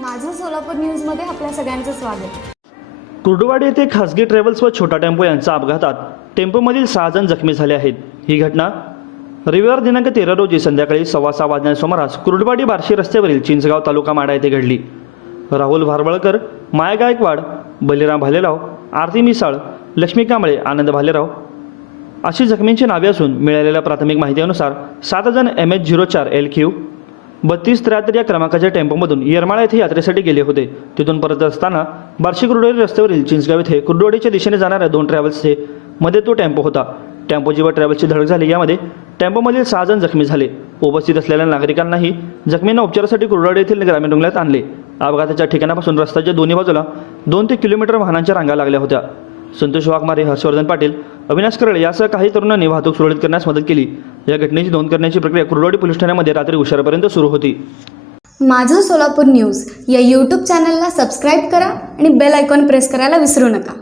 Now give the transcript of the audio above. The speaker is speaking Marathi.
माझं सोलापूर न्यूजमध्ये आपल्या सगळ्यांचं स्वागत. कुर्डुवाडी येथे खासगी ट्रॅव्हल्स व छोटा टेम्पो यांच्या अपघातात टेम्पोमधील सहा जण जखमी झाले आहेत. ही घटना रविवार दिनांक तेरा रोजी संध्याकाळी सव्वा सहा वाजण्याच्या सुमारास कुर्डुवाडी बार्शी रस्त्यावरील चिंचगाव तालुका माडा येथे घडली. राहुल भारवळकर माया गायकवाड बलिराम भालेराव आरती मिसाळ लक्ष्मी कांबळे आनंद भालेराव अशी जखमींची नावे असून मिळालेल्या प्राथमिक माहितीनुसार सात जण एम एच झिरो चार एल क्यू बत्तीस त्र्याहत्तर या क्रमांकाच्या टेम्पोमधून येरमाळा येथे यात्रेसाठी गेले होते. तिथून परत असताना बार्शी कुर्डोळी रस्त्यावरील चिंचगाव येथे कुर्डोळीच्या दिशेने जाणाऱ्या दोन ट्रॅव्हल्सचे मध्ये तो टेम्पो होता. टेम्पोची व ट्रॅव्हल्सची धडक झाली. यामध्ये टेम्पोमधील सहा जण जखमी झाले. उपस्थित असलेल्या नागरिकांनाही जखमींना उपचारासाठी कुर्डोळी येथील ग्रामीण रुग्णालयात आणले. अपघाताच्या ठिकाणापासून रस्त्याच्या दोन्ही बाजूला दोन ते किलोमीटर वाहनांच्या रांगा लागल्या होत्या. संतोष वाघमारे हर्षवर्धन पाटील अविनाश करळे यासह काही तरुणांनी वाहतूक सुरळीत करण्यास मदत केली. या घटनेची नोंद करण्याची प्रक्रिया कुर्डवाडी पोलीस ठाण्यामध्ये रात्री उशिरापर्यंत सुरू होती. माझं सोलापूर न्यूज या यूट्यूब चॅनलला सबस्क्राईब करा आणि बेल आयकॉन प्रेस करायला विसरू नका.